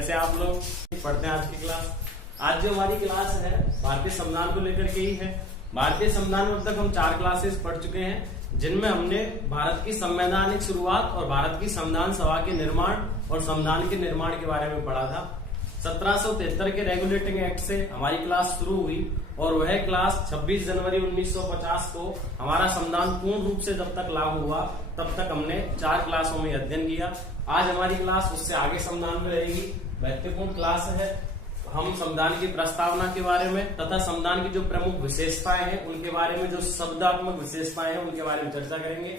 कैसे आप लोग पढ़ते हैं आज की क्लास। आज जो हमारी क्लास है भारतीय संविधान को लेकर के ही है। भारतीय संविधान में अब तक हम 4 क्लासेस पढ़ चुके हैं, जिनमें हमने भारत की संवैधानिक शुरुआत और भारत की संविधान सभा के निर्माण और संविधान के निर्माण के बारे में पढ़ा था। 1773 के रेगुलेटिंग एक्ट से हमारी क्लास शुरू हुई और वह क्लास 26 जनवरी 1950 को हमारा संविधान पूर्ण रूप से जब तक लागू हुआ तब तक हमने 4 क्लासों में अध्ययन किया। आज हमारी क्लास उससे आगे संविधान में रहेगी। महत्वपूर्ण क्लास है। हम संविधान की प्रस्तावना के बारे में तथा संविधान की जो प्रमुख विशेषताएं हैं उनके बारे में, जो शब्दात्मक विशेषताएं हैं उनके बारे में चर्चा करेंगे।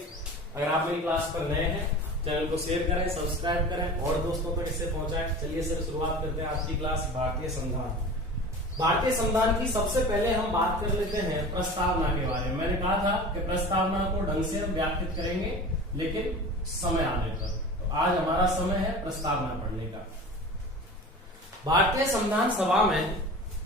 अगर आप मेरी क्लास पर नए हैं, चैनल को शेयर करें, सब्सक्राइब करें और दोस्तों तक इसे पहुंचाएं। चलिए सिर्फ शुरुआत करते हैं आज की क्लास भारतीय संविधान। भारतीय संविधान की सबसे पहले हम बात कर लेते हैं प्रस्तावना के बारे में। मैंने कहा था कि प्रस्तावना को ढंग से हम व्याख्यात करेंगे, लेकिन समय आने पर। तो आज हमारा समय है प्रस्तावना पढ़ने का। भारतीय संविधान सभा में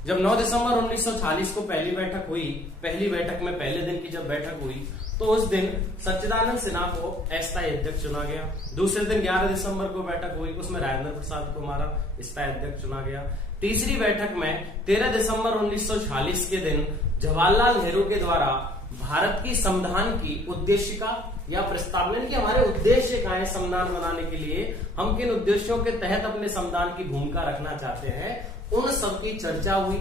जब 9 दिसंबर 1940 को पहली बैठक हुई, पहली बैठक में पहले दिन की जब बैठक हुई तो उस दिन सच्चिदानंद सिन्हा को अस्थायी अध्यक्ष चुना गया। दूसरे दिन 11 दिसंबर को बैठक हुई, उसमें राजेंद्र प्रसाद को हमारा स्थायी अध्यक्ष चुना गया। तीसरी बैठक में 13 दिसंबर 1946 के दिन जवाहरलाल नेहरू के द्वारा भारत की संविधान की उद्देशिका या प्रस्तावना की हमारे उद्देश्य क्या है संविधान बनाने के लिए, हम किन उद्देश्यों के तहत अपने संविधान की भूमिका रखना चाहते हैं, उन सब की चर्चा हुई।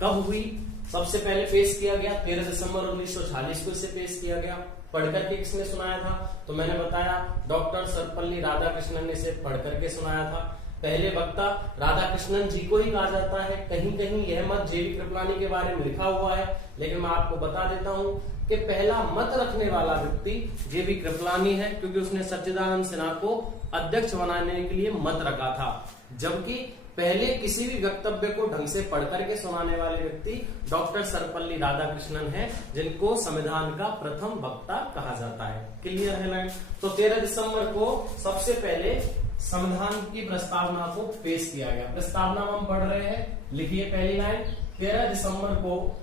कब हुई? सबसे पहले पेश किया गया 13 दिसंबर 1940 को इसे पेश किया गया। पढ़कर के किसने सुनाया था? तो मैंने बताया डॉक्टर सर्वपल्ली राधाकृष्णन ने इसे पढ़कर के सुनाया था। पहले वक्ता राधाकृष्णन जी को ही कहा जाता है। कहीं कहीं यह मत जेबी कृपलानी के बारे में लिखा हुआ है, लेकिन मैं आपको बता देता हूं कि पहला मत रखने वाला व्यक्ति जेबी कृपलानी है, क्योंकि उसने सच्चिदानंद सिन्हा को अध्यक्ष बनाने के लिए मत रखा था। जबकि पहले किसी भी वक्तव्य को ढंग से पढ़ करके सुनाने वाले व्यक्ति डॉक्टर सर्वपल्ली राधाकृष्णन हैं, जिनको संविधान का प्रथम वक्ता कहा जाता है। क्लियर है लाइन? तो 13 दिसंबर को सबसे पहले संविधान की प्रस्तावना को पेश किया गया। प्रस्तावना हम पढ़ रहे हैं, लिखिए पहली लाइन। 13 दिसंबर को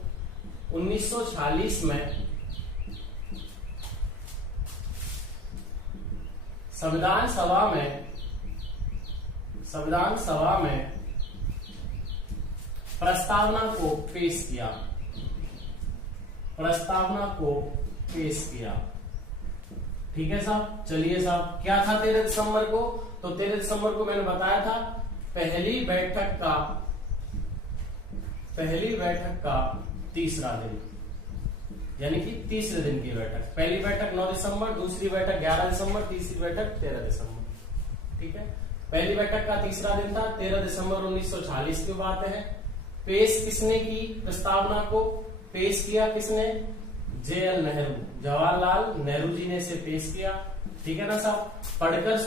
1940 में संविधान सभा में प्रस्तावना को पेश किया। ठीक है साहब। चलिए साहब, क्या था 13 दिसंबर को? तो 13 दिसंबर को मैंने बताया था पहली बैठक का तीसरा दिन, यानी कि तीसरे दिन की बैठक। पहली बैठक 9 दिसंबर, दूसरी बैठक 11 दिसंबर, तीसरी बैठक 13 दिसंबर। ठीक है। पहली बैठक का तीसरा दिन था 13 दिसंबर 1940 की बात है। पेश किसने की? प्रस्तावना को पेश किया किसने? JL नेहरू, जवाहरलाल नेहरू जी ने इसे पेश किया। ठीक है ना साहब। पढ़कर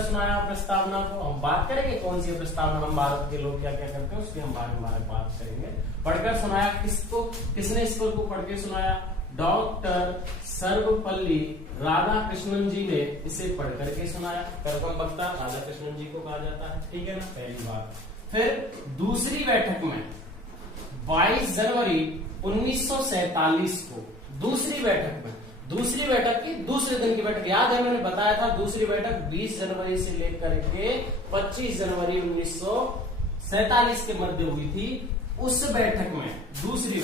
सुनाया प्रस्तावना को। हम बात करेंगे कौन सी प्रस्तावना, हम भारत के लोग क्या क्या करते हैं उसके हम बारे में बात करेंगे। पढ़कर सुनाया किसको? किसने इसको पढ़ के सुनाया? डॉक्टर सर्वपल्ली राधाकृष्णन जी ने इसे पढ़ करके सुनाया। प्रथम वक्ता राधाकृष्णन जी को कहा जाता है। ठीक है ना, पहली बात। फिर दूसरी बैठक में 22 जनवरी 1947 को दूसरी बैठक की दूसरे दिन की बैठक, याद है मैंने बताया था दूसरी बैठक 20 जनवरी से लेकर के 25 जनवरी 1947 के मध्य हुई थी। उस बैठक में दूसरी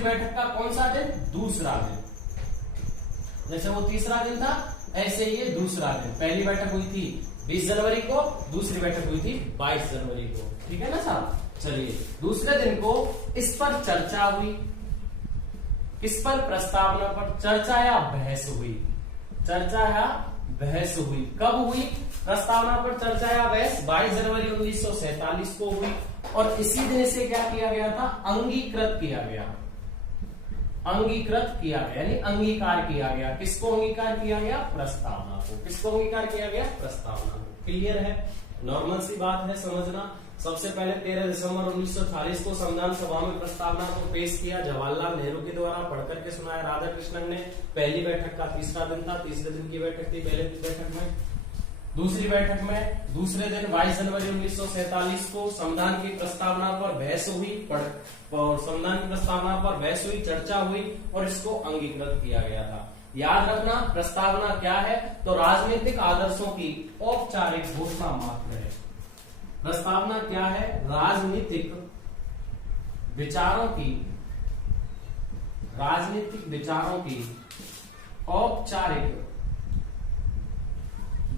बैठक का कौन सा दिन? दूसरा दिन। जैसे वो तीसरा दिन था, ऐसे ये दूसरा दिन। पहली बैठक हुई थी 20 जनवरी को, दूसरी बैठक हुई थी 22 जनवरी को। ठीक है ना साहब। चलिए, दूसरे दिन को इस पर चर्चा हुई। किस पर? प्रस्तावना पर चर्चा या बहस हुई। कब हुई? प्रस्तावना पर चर्चा या बहस 22 जनवरी 1947 को हुई। और इसी दिन इसे क्या किया गया था? अंगीकृत किया गया, यानी अंगीकार किया गया। किसको अंगीकार किया गया? प्रस्तावना को। किसको अंगीकार किया गया? प्रस्तावना को। क्लियर है? नॉर्मल सी बात है समझना। सबसे पहले 13 दिसंबर 1940 को संविधान सभा में प्रस्तावना को पेश किया जवाहरलाल नेहरू के द्वारा, पढ़कर के सुनाया राधाकृष्णन ने। पहली बैठक का तीसरा दिन था, तीसरे दिन की बैठक थी पहले बैठक में। दूसरी बैठक में दूसरे दिन 22 जनवरी 1947 को संविधान की प्रस्तावना पर बहस हुई, संविधान की प्रस्तावना पर बहस हुई, चर्चा हुई और इसको अंगीकृत किया गया था। याद रखना प्रस्तावना क्या है, तो राजनीतिक आदर्शों की औपचारिक घोषणा मात्र है। प्रस्तावना क्या है? राजनीतिक विचारों की औपचारिक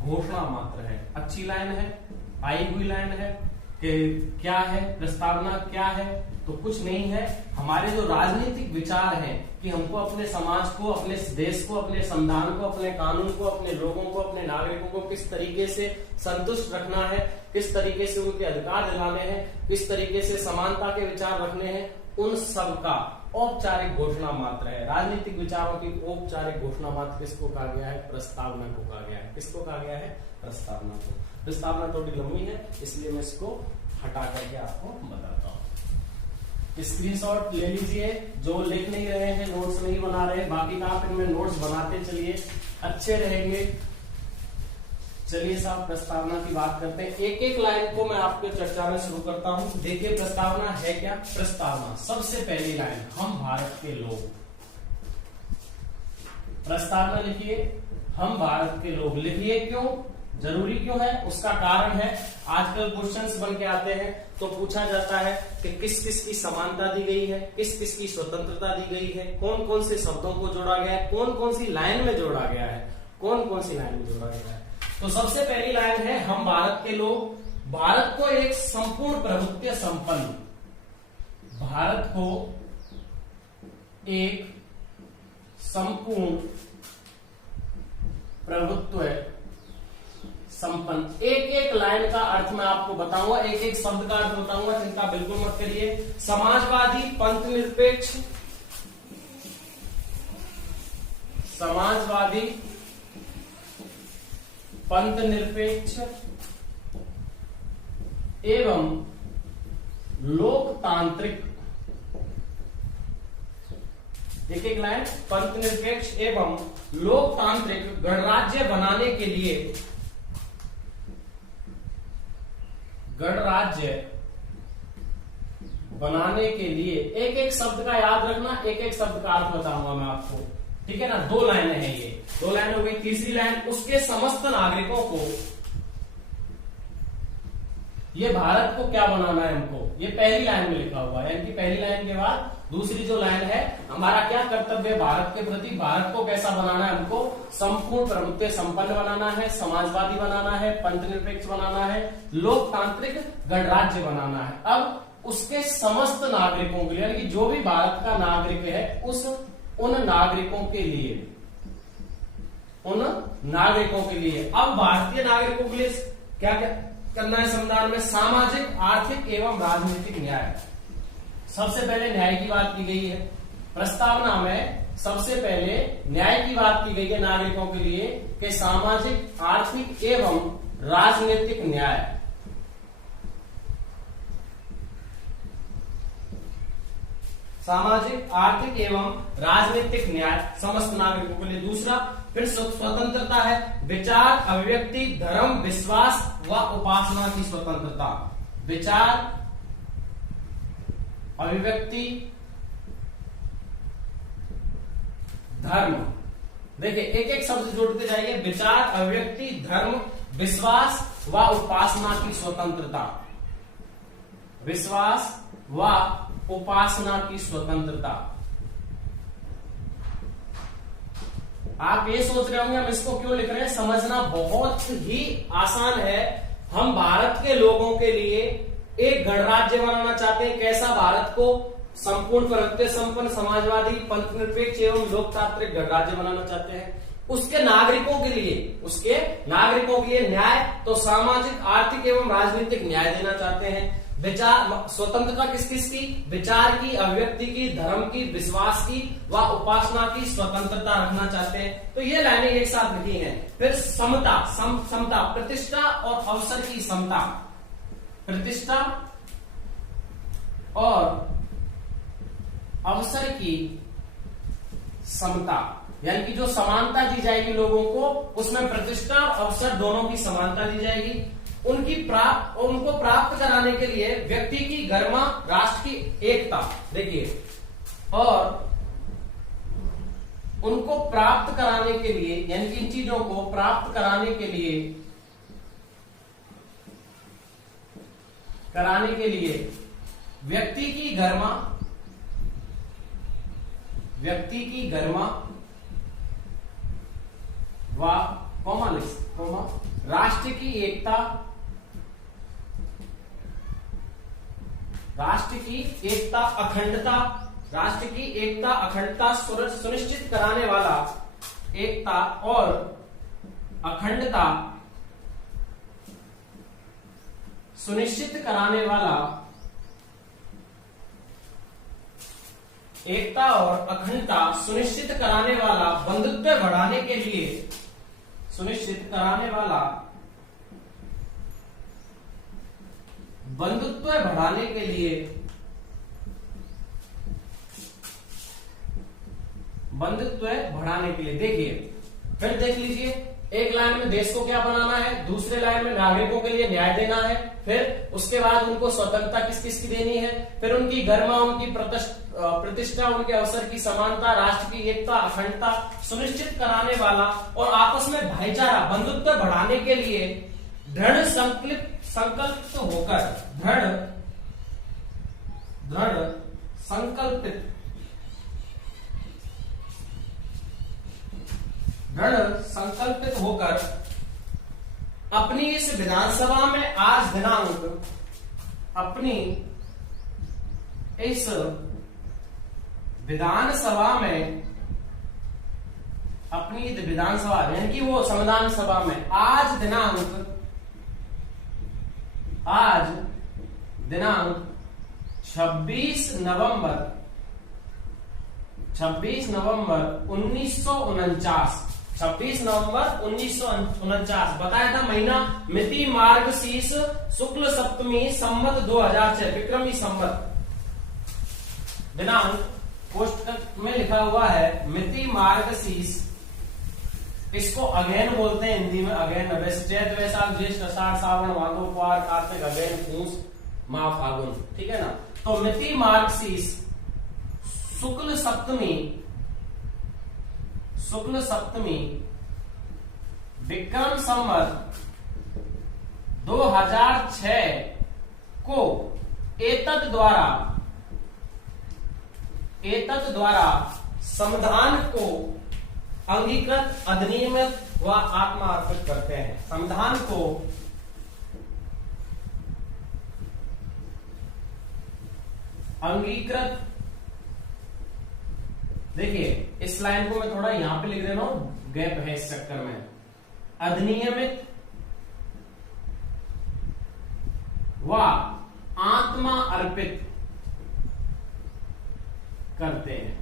घोषणा मात्र है। अच्छी लाइन है, आई हुई लाइन है कि क्या है प्रस्तावना क्या है, तो कुछ नहीं है, हमारे जो राजनीतिक विचार हैं कि हमको अपने समाज को, अपने देश को, अपने संविधान को, अपने कानून को, अपने लोगों को, अपने नागरिकों को किस तरीके से संतुष्ट रखना है, किस तरीके से उनके अधिकार दिलाने हैं, किस तरीके से समानता के विचार रखने हैं, उन सब का औपचारिक घोषणा मात्र है। राजनीतिक विचारों की औपचारिक घोषणा मात्र किसको कहा गया है? प्रस्तावना को कहा गया है। किसको कहा गया है? प्रस्तावना को। प्रस्तावना थोड़ी लंबी है, इसलिए मैं इसको हटा करके आपको बताता हूँ। स्क्रीनशॉट ले लीजिए, जो लिख नहीं रहे हैं, नोट्स नहीं बना रहे, बाकी का आप इनमें नोट्स बनाते चलिए, अच्छे रहेंगे। चलिए साहब प्रस्तावना की बात करते हैं। एक एक लाइन को मैं आपके चर्चा में शुरू करता हूं। देखिए प्रस्तावना है क्या? प्रस्तावना सबसे पहली लाइन, हम भारत के लोग। प्रस्तावना लिखिए, हम भारत के लोग। लिखिए क्यों, जरूरी क्यों है, उसका कारण है आजकल क्वेश्चंस बन के आते हैं तो पूछा जाता है कि किस किस की समानता दी गई है, किस किस की स्वतंत्रता दी गई है, कौन कौन से शब्दों को जोड़ा गया है, कौन कौन सी लाइन में जोड़ा गया है, कौन कौन सी लाइन में जोड़ा गया है। तो सबसे पहली लाइन है, हम भारत के लोग। भारत को एक संपूर्ण प्रभुत्व संपन्न, भारत को एक संपूर्ण प्रभुत्व संपन्न। एक एक लाइन का अर्थ मैं आपको बताऊंगा, एक एक शब्द का अर्थ बताऊंगा, चिंता बिल्कुल मत करिए। समाजवादी, पंथ निरपेक्ष, समाजवादी, पंथ निरपेक्ष एवं लोकतांत्रिक। एक एक लाइन, पंथ निरपेक्ष एवं लोकतांत्रिक गणराज्य बनाने के लिए, गणराज्य बनाने के लिए। एक एक शब्द का याद रखना, एक एक शब्द का अर्थ बताऊंगा मैं आपको, ठीक है ना। दो लाइनें हैं ये, दो लाइन हो गई। तीसरी लाइन, उसके समस्त नागरिकों को, ये भारत को क्या बनाना है हमको, ये पहली लाइन में लिखा हुआ है, यानी कि पहली लाइन के बाद दूसरी जो लाइन है, हमारा क्या कर्तव्य है भारत के प्रति, भारत को कैसा बनाना है हमको, संपूर्ण प्रभुत्व संपन्न बनाना है, समाजवादी बनाना है, पंथ निरपेक्ष बनाना है, लोकतांत्रिक गणराज्य बनाना है। अब उसके समस्त नागरिकों के लिए, यानी कि जो भी भारत का नागरिक है, उन नागरिकों के लिए, उन नागरिकों के लिए। अब भारतीय नागरिकों के लिए क्या क्या करना है संविधान में? सामाजिक, आर्थिक एवं राजनीतिक न्याय। सबसे पहले न्याय की बात की गई है प्रस्तावना में, सबसे पहले न्याय की बात की गई है नागरिकों के लिए कि सामाजिक, आर्थिक एवं राजनीतिक न्याय। सामाजिक, आर्थिक एवं राजनीतिक न्याय समस्त नागरिकों के लिए। दूसरा, फिर स्वतंत्रता है, विचार, अभिव्यक्ति, धर्म, विश्वास व उपासना की स्वतंत्रता। विचार, अभिव्यक्ति, धर्म। देखिए एक एक शब्द जोड़ते जाइए, विचार, अभिव्यक्ति, धर्म, विश्वास व उपासना की स्वतंत्रता। विश्वास व उपासना की स्वतंत्रता। आप ये सोच रहे होंगे हम इसको क्यों लिख रहे हैं, समझना बहुत ही आसान है। हम भारत के लोगों के लिए एक गणराज्य बनाना चाहते हैं। कैसा? भारत को संपूर्ण प्रभुत्व संपन्न, समाजवादी, पंथ निरपेक्ष एवं लोकतांत्रिक गणराज्य बनाना चाहते हैं। उसके नागरिकों के लिए न्याय, तो सामाजिक, आर्थिक एवं राजनीतिक न्याय देना चाहते हैं। विचार, स्वतंत्रता किस किस की? विचार की, अभिव्यक्ति की, धर्म की, विश्वास की व उपासना की स्वतंत्रता रखना चाहते हैं। तो ये लाइनें एक साथ लिखी हैं। फिर समता, समता, प्रतिष्ठा और अवसर की समता। प्रतिष्ठा और अवसर की समता, यानी कि जो समानता दी जाएगी लोगों को, उसमें प्रतिष्ठा और अवसर दोनों की समानता दी जाएगी। उनको प्राप्त कराने के लिए व्यक्ति की गरिमा, राष्ट्र की एकता। देखिए, और उनको प्राप्त कराने के लिए, यानी कि इन चीजों को प्राप्त कराने के लिए व्यक्ति की गरिमा व राष्ट्र की एकता अखंडता सुनिश्चित कराने वाला, एकता और अखंडता सुनिश्चित कराने वाला, एकता और अखंडता सुनिश्चित कराने वाला, बंधुत्व बढ़ाने के लिए, सुनिश्चित कराने वाला, बंधुत्व बढ़ाने के लिए, देखिए फिर देख लीजिए, एक लाइन में देश को क्या बनाना है, दूसरे लाइन में नागरिकों के लिए न्याय देना है, फिर उसके बाद उनको स्वतंत्रता किस किस की देनी है, फिर उनकी गरिमा, उनकी प्रतिष्ठा, उनके अवसर की समानता, राष्ट्र की एकता अखंडता सुनिश्चित कराने वाला और आपस में भाईचारा बंधुत्व बढ़ाने के लिए दृढ़ संकल्पित होकर अपनी इस विधानसभा में आज दिनांक, अपनी इस विधानसभा में, यानी कि वो संविधान सभा में आज दिनांक 26 नवंबर 1949 बताया था महीना, मिति मार्गशीर्ष शुक्ल सप्तमी संवत 2006 विक्रमी संवत, दिनांक पुस्तक में लिखा हुआ है मिति मार्गशीर्ष, इसको अगेन बोलते हैं हिंदी में, अगेन वैसे चैत वैशाख ज्येष्ठ आषाढ़ सावन भादो कुआर कार्तिक अगेन पूस माह फागुन, ठीक है ना। तो मिति मार्गशीर्ष शुक्ल सप्तमी विक्रम संवत 2006 को एतद द्वारा संविधान को अंगीकृत, अधिनियमित व आत्मा अर्पित करते हैं। संविधान को अंगीकृत, देखिए इस लाइन को मैं थोड़ा यहां पे लिख दे रहा हूं, गैप है इस चक्कर में, अधिनियमित व आत्मा अर्पित करते हैं।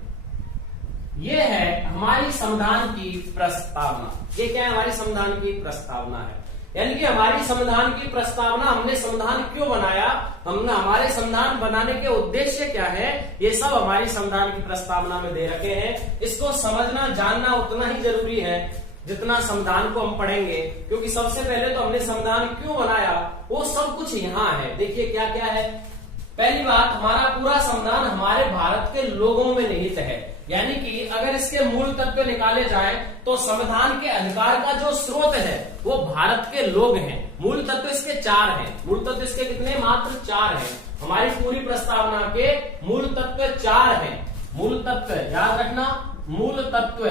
यह है हमारी संविधान की प्रस्तावना। ये क्या है? हमारी संविधान की प्रस्तावना है, यानी कि हमारी संविधान की प्रस्तावना, हमने संविधान क्यों बनाया, हमने हमारे संविधान बनाने के उद्देश्य क्या है, ये सब हमारी संविधान की प्रस्तावना में दे रखे हैं। इसको समझना जानना उतना ही जरूरी है जितना संविधान को हम पढ़ेंगे, क्योंकि सबसे पहले तो हमने संविधान क्यों बनाया वो सब कुछ यहाँ है। देखिए क्या क्या है। पहली बात, हमारा पूरा संविधान हमारे भारत के लोगों में निहित है, यानी कि अगर इसके मूल तत्व निकाले जाएं तो संविधान के अधिकार का जो स्रोत है वो भारत के लोग हैं। मूल तत्व इसके 4 हैं। मूल तत्व इसके कितने? मात्र 4 हैं। हमारी पूरी प्रस्तावना के मूल तत्व 4 हैं। मूल तत्व याद रखना, मूल तत्व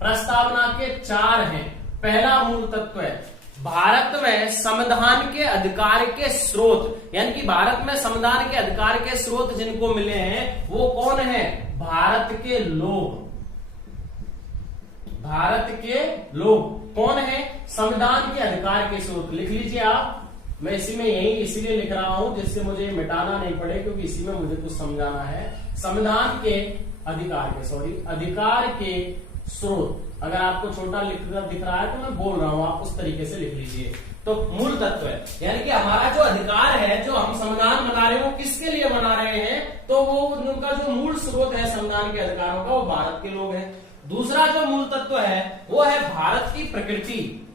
प्रस्तावना के 4 हैं। पहला मूल तत्व है भारत में संविधान के अधिकार के स्रोत, यानी कि भारत में संविधान के अधिकार के स्रोत जिनको मिले हैं वो कौन है? भारत के लोग। भारत के लोग कौन है? संविधान के अधिकार के स्रोत। लिख लीजिए आप, मैं इसी में यही इसीलिए लिख रहा हूं जिससे मुझे मिटाना नहीं पड़े, क्योंकि इसी में मुझे कुछ समझाना है। संविधान के अधिकार के स्रोत। अगर आपको छोटा दिख रहा है तो मैं बोल रहा हूं, आप उस तरीके से लिख लीजिए। तो मूल तत्व है, यानी कि हमारा जो अधिकार है, जो हम संविधान बना रहे हैं वो किसके लिए बना रहे हैं, तो वो उनका जो मूल स्रोत है संविधान के अधिकारों का, वो भारत के लोग हैं। दूसरा जो मूल तत्व है वो है भारत की प्रकृति।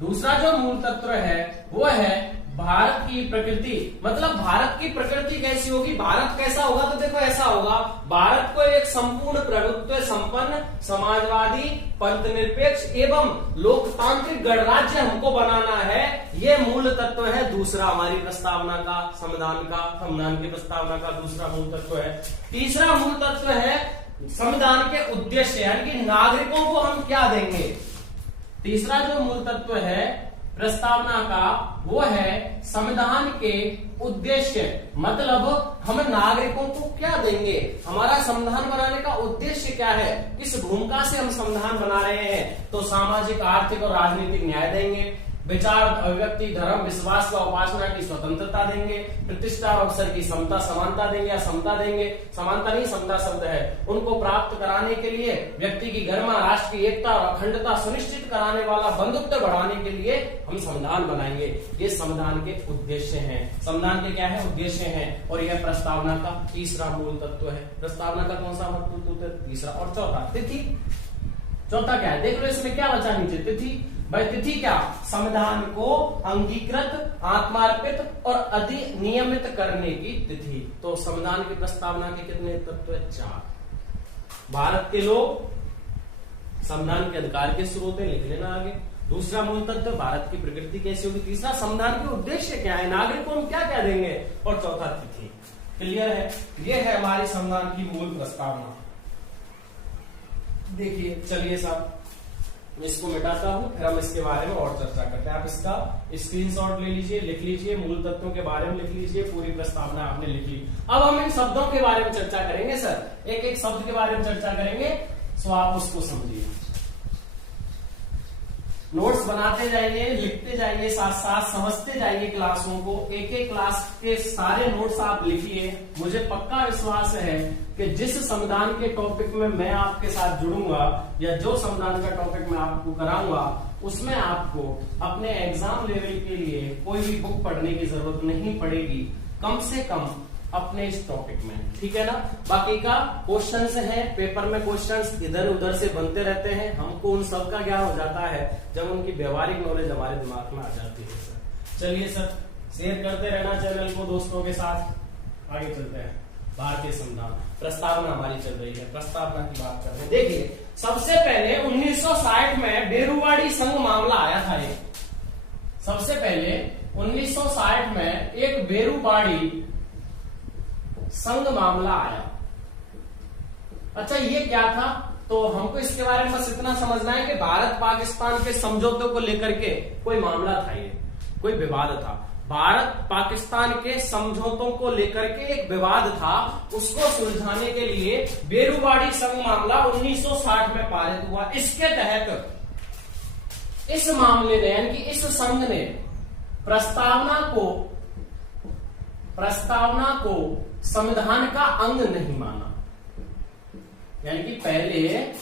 दूसरा जो मूल तत्व है वो है भारत की प्रकृति, मतलब भारत की प्रकृति कैसी होगी, भारत कैसा होगा, तो देखो ऐसा होगा, भारत को एक संपूर्ण प्रभुत्व संपन्न समाजवादी पंथनिरपेक्ष एवं लोकतांत्रिक गणराज्य हमको बनाना है। ये मूल तत्व है दूसरा हमारी प्रस्तावना का, संविधान की प्रस्तावना का दूसरा मूल तत्व है। तीसरा मूल तत्व है संविधान के उद्देश्य, यानी कि नागरिकों को हम क्या देंगे। तीसरा जो मूल तत्व है प्रस्तावना का वो है संविधान के उद्देश्य, मतलब हम नागरिकों को क्या देंगे, हमारा संविधान बनाने का उद्देश्य क्या है, किस भूमिका से हम संविधान बना रहे हैं। तो सामाजिक, आर्थिक और राजनीतिक न्याय देंगे, विचार, अभिव्यक्ति, धर्म, विश्वास व उपासना की स्वतंत्रता देंगे, प्रतिष्ठा और अवसर की समता, समानता देंगे या समता देंगे, समानता नहीं समता शब्द है, उनको प्राप्त कराने के लिए व्यक्ति की गरिमा, राष्ट्र की एकता और अखंडता सुनिश्चित कराने वाला बंधुत्व बढ़ाने के लिए हम संविधान बनाएंगे। ये संविधान के उद्देश्य हैं। संविधान के क्या है, उद्देश्य हैं। और यह प्रस्तावना का तीसरा मूल तत्व है। प्रस्तावना का कौन सा मूल तत्व है, तीसरा। और चौथा तिथि। चौथा क्या है, देख लो इसमें क्या बचा नीचे, तिथि। भाई तिथि क्या, संविधान को अंगीकृत, आत्मार्पित और अधिनियमित करने की तिथि। तो संविधान की प्रस्तावना के कितने तत्व है, 4। भारत के लोग संविधान के अधिकार के स्रोत है, लिख लेना आगे। दूसरा मूल तत्व भारत की प्रकृति कैसी होगी, तीसरा संविधान के उद्देश्य क्या है, नागरिक को हम क्या क्या देंगे, और चौथा तिथि। क्लियर है, ये है हमारे संविधान की मूल प्रस्तावना। देखिए चलिए साहब मैं इसको मिटाता हूं, फिर हम इसके बारे में और चर्चा करते हैं। आप इसका स्क्रीनशॉट ले लीजिए, लिख लीजिए, मूल तत्वों के बारे में लिख लीजिए, पूरी प्रस्तावना आपने लिख ली। अब हम इन शब्दों के बारे में चर्चा करेंगे सर, एक एक शब्द के बारे में चर्चा करेंगे, सो आप उसको समझिए। नोट्स बनाते जाइए, लिखते जाइए, साथ साथ समझते जाइए क्लासों को। एक एक क्लास के सारे नोट्स आप लिखिए। मुझे पक्का विश्वास है कि जिस संविधान के टॉपिक में मैं आपके साथ जुड़ूंगा या जो संविधान का टॉपिक मैं आपको कराऊंगा उसमें आपको अपने एग्जाम लेवल के लिए कोई भी बुक पढ़ने की जरूरत नहीं पड़ेगी, कम से कम अपने इस टॉपिक में, ठीक है ना। बाकी का क्वेश्चंस हैं, पेपर में क्वेश्चंस इधर उधर से बनते रहते हैं, हमको उन सब का ज्ञान हो जाता है जब उनकी व्यवहारिक नॉलेज हमारे दिमाग में आ जाती है सर। चलिए सर, शेयर करते रहना चैनल को दोस्तों के साथ। आगे चलते हैं। भारतीय संविधान प्रस्तावना हमारी चल रही है, प्रस्तावना की बात कर रहे हैं। देखिए सबसे पहले 1960 में बेरुवाड़ी संघ मामला आया था। ये सबसे पहले 1960 में एक बेरुवाड़ी संघ मामला आया। अच्छा ये क्या था, तो हमको इसके बारे में बस इतना समझना है कि भारत पाकिस्तान के समझौतों को लेकर के कोई मामला था, ये कोई विवाद था। भारत पाकिस्तान के समझौतों को लेकर के एक विवाद था, उसको सुलझाने के लिए बेरुवाड़ी संघ मामला 1960 में पारित हुआ। इसके तहत इस मामले ने, यानी कि इस संघ ने प्रस्तावना को संविधान का अंग नहीं माना। यानी कि पहले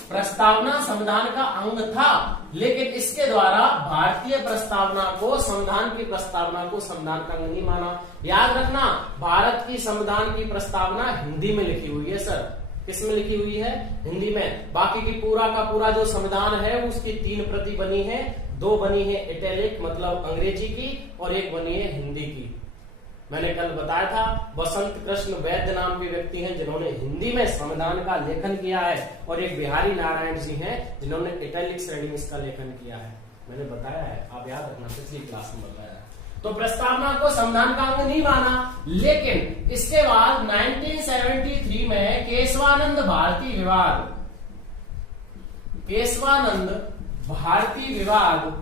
प्रस्तावना संविधान का अंग था, लेकिन इसके द्वारा भारतीय प्रस्तावना को, संविधान की प्रस्तावना को संविधान का अंग नहीं माना। याद रखना, भारत की संविधान की प्रस्तावना हिंदी में लिखी हुई है सर। किस में लिखी हुई है, हिंदी में। बाकी की पूरा का पूरा जो संविधान है उसकी 3 प्रति बनी है, 2 बनी है इटैलिक मतलब अंग्रेजी की, और 1 बनी है हिंदी की। मैंने कल बताया था बसंत कृष्ण वैद्य नाम के व्यक्ति हैं जिन्होंने हिंदी में संविधान का लेखन किया है, और एक बिहारी नारायण जी हैं जिन्होंने इटैलिक श्रेणी में इसका लेखन किया है। मैंने बताया है, आप याद रखना, पिछली क्लास में बताया है। तो प्रस्तावना को संविधान का अंग नहीं माना, लेकिन इसके बाद 1973 में केशवानंद भारती विवाद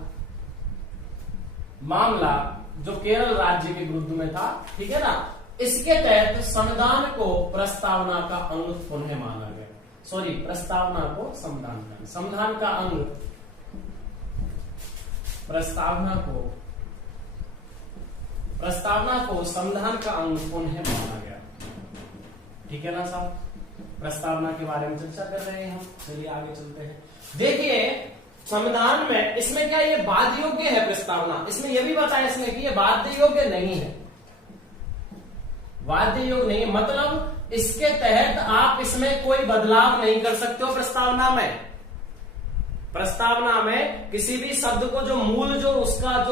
मामला जो केरल राज्य के विरुद्ध में था, ठीक है ना, इसके तहत संविधान को प्रस्तावना का अंग पुनः माना गया। सॉरी, प्रस्तावना को संविधान का अंग, प्रस्तावना को संविधान का अंग पुनः माना गया। ठीक है ना साहब, प्रस्तावना के बारे में चर्चा कर रहे हैं हम। चलिए आगे चलते हैं। देखिए संविधान में इसमें क्या ये बाध्य योग्य है प्रस्तावना, इसमें यह भी बताया इसने कि ये बाध्य योग्य नहीं है, बाध्य योग्य नहीं है, मतलब इसके तहत आप इसमें कोई बदलाव नहीं कर सकते हो प्रस्तावना में। प्रस्तावना में किसी भी शब्द को जो मूल जो उसका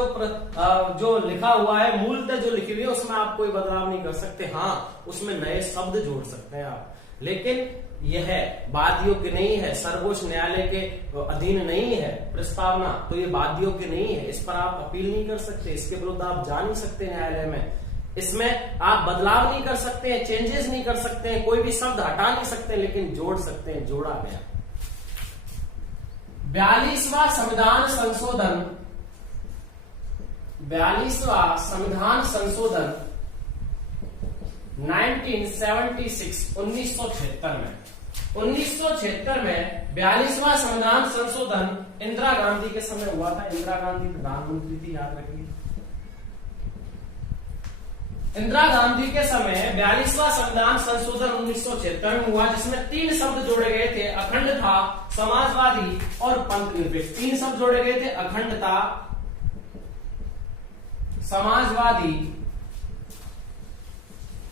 जो लिखा हुआ है, मूलतः जो लिखी हुई है उसमें आप कोई बदलाव नहीं कर सकते। हाँ, उसमें नए शब्द जोड़ सकते हैं आप, लेकिन यह बाध्य योग्य नहीं है, सर्वोच्च न्यायालय के अधीन नहीं है प्रस्तावना, तो ये बाध्य योग्य नहीं है, इस पर आप अपील नहीं कर सकते, इसके विरुद्ध आप जा नहीं सकते न्यायालय में। इसमें आप बदलाव नहीं कर सकते हैं, चेंजेस नहीं कर सकते हैं, कोई भी शब्द हटा नहीं सकते, लेकिन जोड़ सकते हैं, जोड़ा गया। 42वां संविधान संशोधन, 42वां संविधान संशोधन 1976 में 1976 में 42वां संविधान संशोधन इंदिरा गांधी के समय हुआ था। इंदिरा गांधी प्रधानमंत्री थी, याद रखिए। इंदिरा गांधी के समय 42वां संविधान संशोधन 1976 में हुआ, जिसमें 3 शब्द जोड़े गए थे, अखंडता, समाजवादी और पंथ निरपेक्ष। 3 शब्द जोड़े गए थे, अखंडता, समाजवादी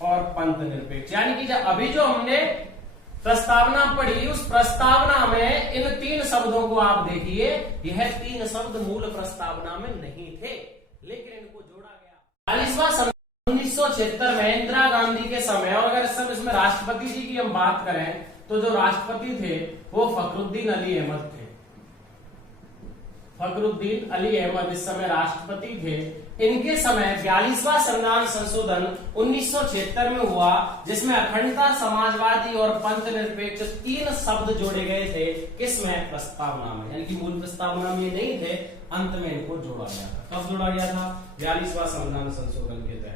और पंथ निरपेक्ष। यानी कि जब अभी जो हमने प्रस्तावना पढ़ी, उस प्रस्तावना में इन 3 शब्दों को आप देखिए, यह 3 शब्द मूल प्रस्तावना में नहीं थे, लेकिन इनको जोड़ा गया। 42वां संविधान 1976 में इंदिरा गांधी के समय, और अगर सब इसमें राष्ट्रपति जी की हम बात करें तो जो राष्ट्रपति थे वो फखरुद्दीन अली अहमद थे। फखरुद्दीन अली अहमद इस समय राष्ट्रपति थे। इनके समय 42वां संविधान संशोधन 1976 में हुआ, जिसमें अखंडता, समाजवादी और पंथ निरपेक्ष 3 शब्द जोड़े गए थे। किसमें? प्रस्तावना में, यानी कि मूल प्रस्तावना में नहीं थे, अंत में इनको जोड़ा गया था। कब जोड़ा गया था? 42वां संविधान संशोधन के तहत।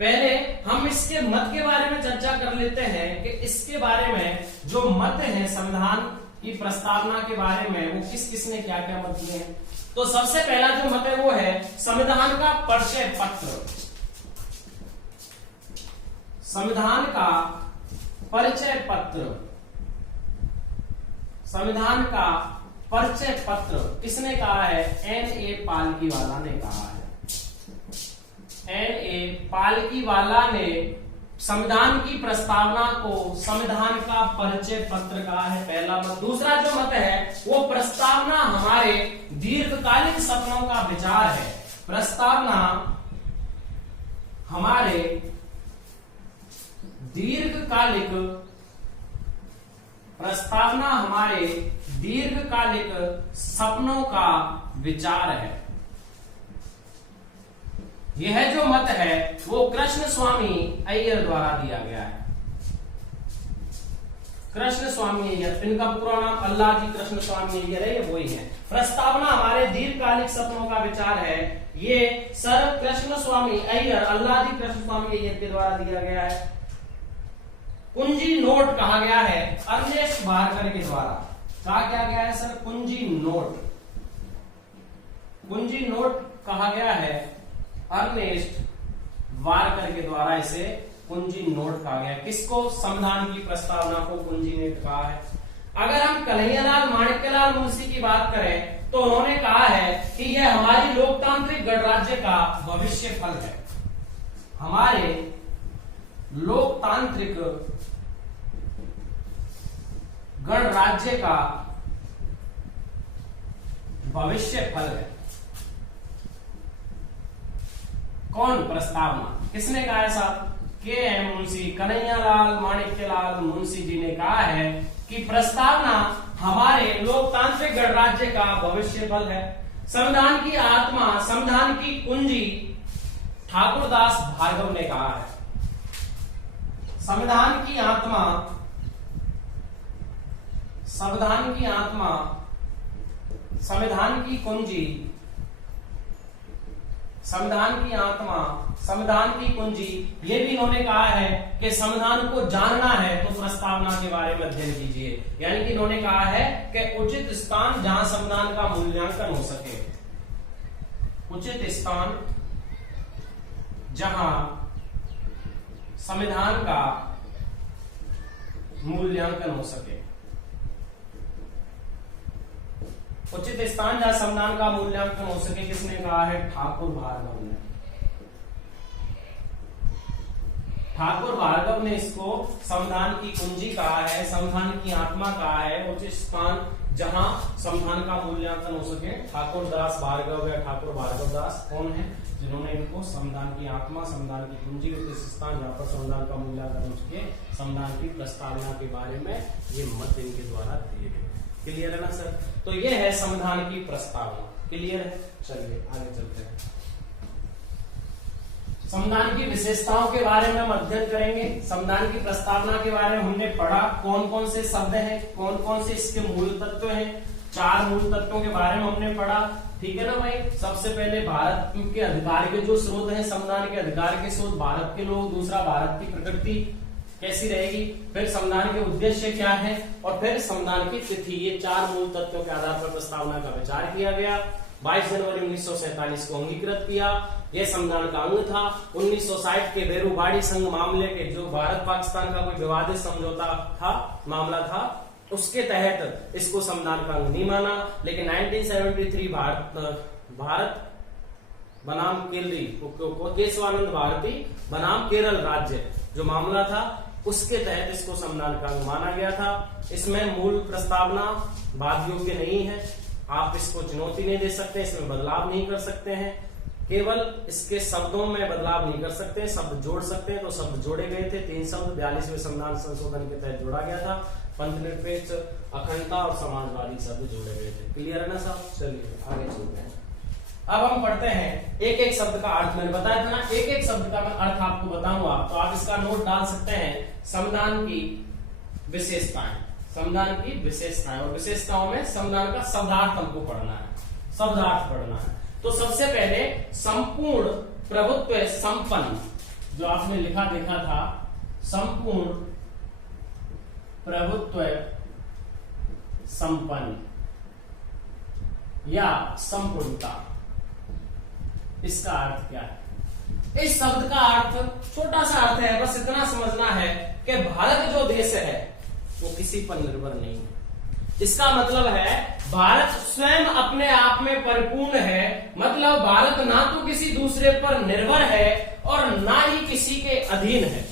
पहले हम इसके मत के बारे में चर्चा कर लेते हैं कि इसके बारे में जो मत है संविधान की प्रस्तावना के बारे में, वो किस किसने क्या क्या मत दिए हैं। तो सबसे पहला जो मत है वो है संविधान का परिचय पत्र। संविधान का परिचय पत्र, संविधान का परिचय पत्र किसने कहा है? N.A. पालकीवाला ने कहा है। N.A. पालकीवाला ने संविधान की प्रस्तावना को संविधान का परिचय पत्र कहा है, पहला मत। दूसरा जो मत है वो प्रस्तावना हमारे दीर्घकालिक सपनों का विचार है। प्रस्तावना हमारे दीर्घकालिक, प्रस्तावना हमारे दीर्घकालिक सपनों का विचार है। यह जो मत है वो कृष्ण स्वामी अय्यर द्वारा दिया गया है। कृष्ण स्वामी अय्यर, इनका पूरा नाम अल्लाह जी कृष्ण स्वामी अय्यर है, ये वही है। प्रस्तावना हमारे दीर्घकालिक सपनों का विचार है, ये सर कृष्ण स्वामी अय्यर, अल्लाह जी कृष्ण स्वामी अय्यर के द्वारा दिया गया है। कुंजी नोट कहा गया है अर्नेस्ट वारकर के द्वारा। कहा क्या गया है सर? कुंजी नोट। कुंजी नोट कहा गया है अर्नेस्ट वारकर के द्वारा, इसे कुंजी नोट कहा गया। किसको? संविधान की प्रस्तावना को कुंजी नोट कहा है। अगर हम कन्हैयालाल माणिक्यलाल मुंशी की बात करें तो उन्होंने कहा है कि यह हमारी लोकतांत्रिक गणराज्य का भविष्य फल है। हमारे लोकतांत्रिक गणराज्य का भविष्य फल है। कौन? प्रस्तावना। किसने कहा है साहब? के.एम. मुंशी, कन्हैयालाल माणिक्यलाल मुंशी जी ने कहा है कि प्रस्तावना हमारे लोकतांत्रिक गणराज्य का भविष्य फल है। संविधान की आत्मा, संविधान की कुंजी ठाकुरदास भार्गव ने कहा है। संविधान की आत्मा, संविधान की आत्मा, संविधान की कुंजी, संविधान की आत्मा, संविधान की कुंजी, ये भी इन्होंने कहा है कि संविधान को जानना है तो प्रस्तावना के बारे में अध्ययन कीजिए। यानी कि इन्होंने कहा है कि उचित स्थान जहां संविधान का मूल्यांकन हो सके, उचित स्थान जहां संविधान का मूल्यांकन हो सके, उचित स्थान जहां संविधान का मूल्यांकन हो सके, किसने कहा है? ठाकुर भार्गव ने। ठाकुर भार्गव ने इसको संविधान की कुंजी कहा है, संविधान की आत्मा कहा है, उचित स्थान जहां संविधान का मूल्यांकन हो सके। ठाकुर दास भार्गव या ठाकुर भार्गव दास कौन है जिन्होंने इनको संविधान की आत्मा, संविधान की कुंजी, स्थान जहाँ पर संविधान का मूल्यांकन हो सके, संविधान की प्रस्तावना के बारे में ये मत इनके द्वारा दिए गए। क्लियर है ना सर? तो ये है संविधान की प्रस्तावना। क्लियर है? चलिए आगे चलते हैं। संविधान की विशेषताओं के बारे में हम अध्ययन करेंगे। संविधान की प्रस्तावना के बारे में हमने पढ़ा कौन कौन से शब्द हैं, कौन कौन से इसके मूल तत्व हैं। 4 मूल तत्वों के बारे में हमने पढ़ा। ठीक है ना भाई? सबसे पहले भारत के अधिकार के जो स्रोत हैं, संविधान के अधिकार के स्रोत भारत के लोग, दूसरा भारत की प्रकृति कैसी रहेगी, फिर संविधान के उद्देश्य क्या है, और फिर संविधान की तिथि। ये 4 मूल तत्वों के आधार पर प्रस्तावना का विचार किया गया। 22 जनवरी 1947 को अंगीकृत किया। यह संविधान का अंग था। 1960 के बेरूबाड़ी संघ मामले के, जो भारत पाकिस्तान का कोई विवादित समझौता था, मामला था, उसके तहत इसको संविधान का अंग नहीं माना। लेकिन 1973 भारत बनाम केशवानंद भारती बनाम केरल राज्य जो मामला था, उसके तहत इसको संविधान का अंग माना गया था। इसमें मूल प्रस्तावना वाद योग्य नहीं है। आप इसको चुनौती नहीं दे सकते, इसमें बदलाव नहीं कर सकते हैं, केवल इसके शब्दों में बदलाव नहीं कर सकते, शब्द जोड़ सकते हैं। तो शब्द जोड़े गए थे, 3 शब्द 42वें संविधान संशोधन के तहत जोड़ा गया था। पंथनिरपेक्ष, अखंडता और समाजवादी शब्द जोड़े गए थे। क्लियर है ना साहब? चलिए आगे चलते हैं। अब हम पढ़ते हैं एक एक शब्द का अर्थ। मैंने बताया था ना, एक एक शब्द का मैं अर्थ आपको बताऊंगा, तो आप इसका नोट डाल सकते हैं। संविधान की विशेषताएं, संविधान की विशेषताएं, और विशेषताओं में संविधान का शब्दार्थ हमको पढ़ना है, शब्दार्थ पढ़ना है। तो सबसे पहले संपूर्ण प्रभुत्व संपन्न, जो आपने लिखा देखा था, संपूर्ण प्रभुत्व संपन्न या संपूर्णता, इसका अर्थ क्या है? इस शब्द का अर्थ छोटा सा अर्थ है, बस इतना समझना है कि भारत जो देश है वो किसी पर निर्भर नहीं है। इसका मतलब है भारत स्वयं अपने आप में परिपूर्ण है। मतलब भारत ना तो किसी दूसरे पर निर्भर है और ना ही किसी के अधीन है।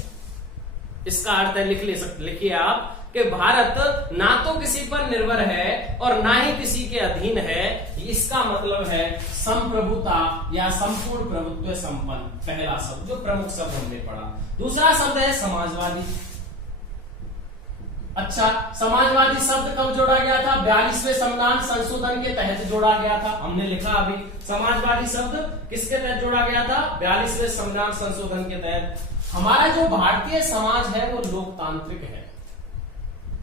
इसका अर्थ है, लिखिए आप, कि भारत ना तो किसी पर निर्भर है और ना ही किसी के अधीन है। इसका मतलब है संप्रभुता या संपूर्ण प्रभुत्व संपन्न, पहला शब्द जो प्रमुख शब्द हमने पढ़ा। दूसरा शब्द है समाजवादी। अच्छा, समाजवादी शब्द कब जोड़ा गया था? 42वें संविधान संशोधन के तहत जोड़ा गया था। हमने लिखा अभी, समाजवादी शब्द किसके तहत जोड़ा गया था? 42वें संविधान संशोधन के तहत। हमारा जो भारतीय समाज है वो लोकतांत्रिक है।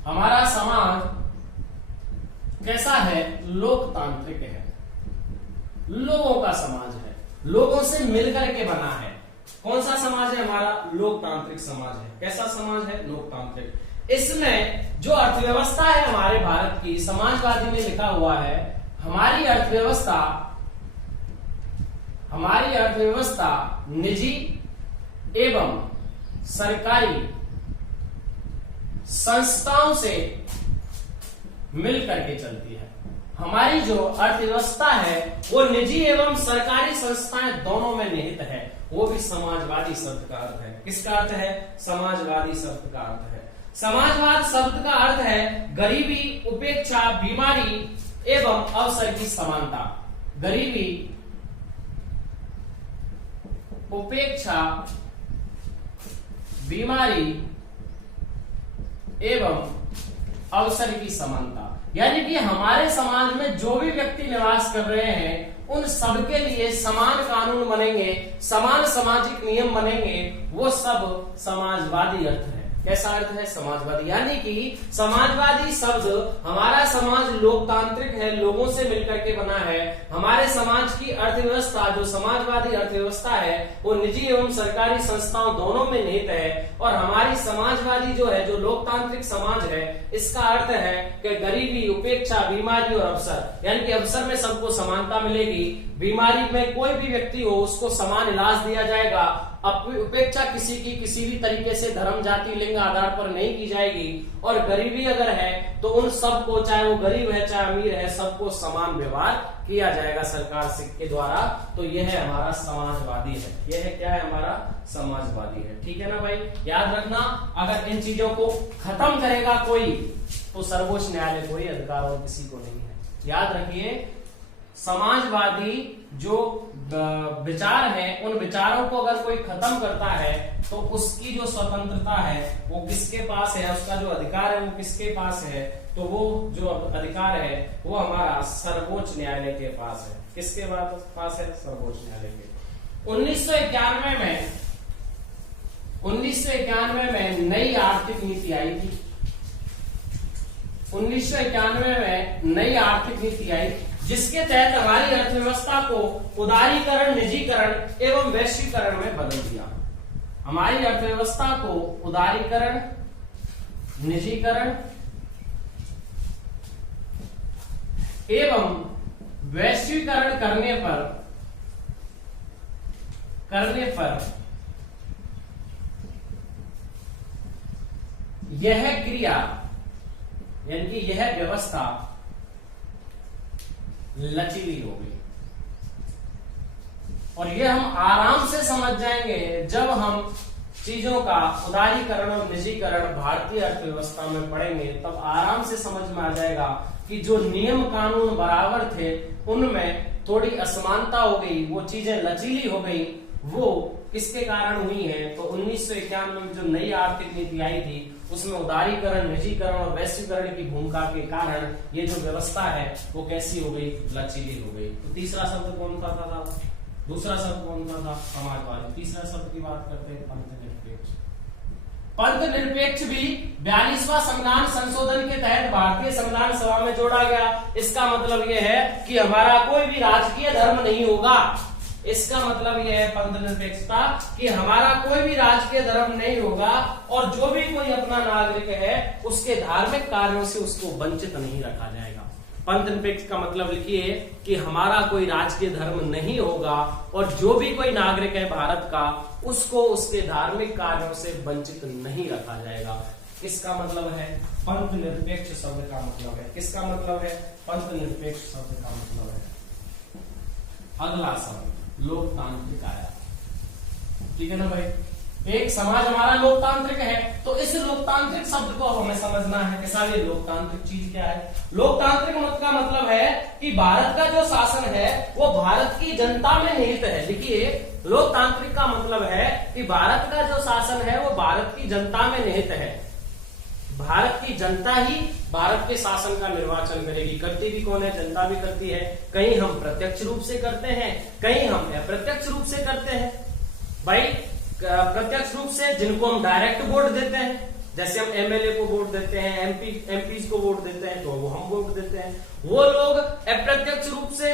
हमारा समाज कैसा है? लोकतांत्रिक है, लोगों का समाज है, लोगों से मिलकर के बना है। कौन सा समाज है हमारा? लोकतांत्रिक समाज है। कैसा समाज है? लोकतांत्रिक। इसमें जो अर्थव्यवस्था है हमारे भारत की, समाजवादी में लिखा हुआ है, हमारी अर्थव्यवस्था निजी एवं सरकारी संस्थाओं से मिलकर के चलती है। हमारी जो अर्थव्यवस्था है वो निजी एवं सरकारी संस्थाएं दोनों में निहित है। वो भी समाजवादी शब्द का अर्थ है। किसका अर्थ है? समाजवादी शब्द का अर्थ है। समाजवाद शब्द का अर्थ है गरीबी, उपेक्षा, बीमारी एवं अवसर की समानता। गरीबी, उपेक्षा, बीमारी एवं अवसर की समानता। यानी कि हमारे समाज में जो भी व्यक्ति निवास कर रहे हैं उन सबके लिए समान कानून बनेंगे, समान सामाजिक नियम बनेंगे। वो सब समाजवादी अर्थ है। कैसा अर्थ है? समाजवादी। यानी कि समाजवादी शब्द, हमारा समाज लोकतांत्रिक है, लोगों से मिलकर के बना है। हमारे समाज की अर्थव्यवस्था जो समाजवादी अर्थव्यवस्था है वो निजी एवं सरकारी संस्थाओं दोनों में निहित है। और हमारी समाजवादी जो है, जो लोकतांत्रिक समाज है, इसका अर्थ है कि गरीबी, उपेक्षा, बीमारी और अवसर, यानी कि अवसर में सबको समानता मिलेगी। बीमारी में कोई भी व्यक्ति हो उसको समान इलाज दिया जाएगा। उपेक्षा किसी की किसी भी तरीके से धर्म, जाति, लिंग आधार पर नहीं की जाएगी। और गरीबी अगर है तो उन सबको, चाहे वो गरीब है चाहे अमीर है, सबको समान व्यवहार किया जाएगा सरकार के द्वारा। तो यह है हमारा समाजवादी है। यह है क्या है हमारा समाजवादी है। ठीक है ना भाई, याद रखना, अगर इन चीजों को खत्म करेगा कोई तो सर्वोच्च न्यायालय कोई अधिकार और किसी को नहीं है। याद रखिए, समाजवादी जो विचार है उन विचारों को अगर कोई खत्म करता है तो उसकी जो स्वतंत्रता है वो किसके पास है, उसका जो अधिकार है वो किसके पास है, तो वो जो अधिकार है वो हमारा सर्वोच्च न्यायालय के पास है। किसके पास है? सर्वोच्च न्यायालय के। 1991 में नई आर्थिक नीति आई थी। 1991 में नई आर्थिक नीति आई जिसके तहत हमारी अर्थव्यवस्था को उदारीकरण, निजीकरण एवं वैश्वीकरण में बदल दिया। हमारी अर्थव्यवस्था को उदारीकरण, निजीकरण एवं वैश्वीकरण करने पर यह क्रिया यानी कि यह व्यवस्था लचीली हो गई। और यह हम आराम से समझ जाएंगे जब हम चीजों का उदारीकरण और निजीकरण भारतीय अर्थव्यवस्था में पढ़ेंगे, तब आराम से समझ में आ जाएगा कि जो नियम कानून बराबर थे उनमें थोड़ी असमानता हो गई, वो चीजें लचीली हो गई। वो किसके कारण हुई है? तो 1991 में जो नई आर्थिक नीति आई थी उसमें उदारीकरण, निजीकरण और वैश्वीकरण की भूमिका के कारण ये जो व्यवस्था है वो कैसी हो गई? लचीली हो गई। तो तीसरा शब्द कौन सा था? दूसरा शब्द कौन सा था? समाजवादी। तीसरा शब्द की बात करते हैं पंथनिरपेक्ष। पंथनिरपेक्ष भी 42वां संविधान संशोधन के तहत भारतीय संविधान सभा में जोड़ा गया। इसका मतलब यह है कि हमारा कोई भी राजकीय धर्म नहीं होगा। इसका मतलब यह है पंथनिरपेक्षता कि हमारा कोई भी राजकीय धर्म नहीं होगा और जो भी कोई अपना नागरिक है उसके धार्मिक कार्यों से उसको वंचित नहीं रखा जाएगा। पंथनिरपेक्ष का मतलब लिखिए कि हमारा कोई राजकीय धर्म नहीं होगा और जो भी कोई नागरिक है भारत का उसको उसके धार्मिक कार्यों से वंचित नहीं रखा जाएगा। किसका मतलब है? पंथनिरपेक्ष शब्द का मतलब है। किसका मतलब है? पंथनिरपेक्ष शब्द का मतलब है। अगला शब्द लोकतांत्रिक आया। ठीक है ना भाई, एक समाज हमारा लोकतांत्रिक है तो इस लोकतांत्रिक शब्द को हमें समझना है कि साहब ये लोकतांत्रिक चीज क्या है। लोकतांत्रिक मत का मतलब है कि भारत का जो शासन है वो भारत की जनता में निहित है। देखिए, लोकतांत्रिक का मतलब है कि भारत का जो शासन है वो भारत की जनता में निहित है। भारत की जनता ही भारत के शासन का निर्वाचन करेगी। करती भी कौन है? जनता भी करती है। कहीं हम प्रत्यक्ष रूप से करते हैं, कहीं हम अप्रत्यक्ष रूप से करते हैं। भाई, प्रत्यक्ष रूप से जिनको हम डायरेक्ट वोट देते हैं, जैसे हम एमएलए को वोट देते हैं, एमपीज को वोट देते हैं, तो वो हम वोट देते हैं। वो लोग अप्रत्यक्ष रूप से